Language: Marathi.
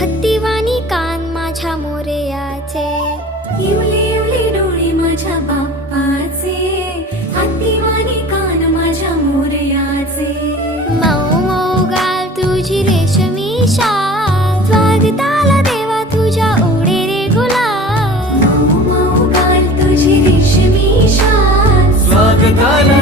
हत्तीवाणी कान माझ्या मोरयाचे, इवले इवले डोळे माझ्या बाप्पाचे, हत्तीवाणी कान माझ्या मोरयाचे. मऊ मऊ गाल तुझी रेशमी शाल, स्वागताला देवा तुझ्या उडे रे गुलाल. मऊ मऊ गाल तुझी रेशमी शाल, स्वागताला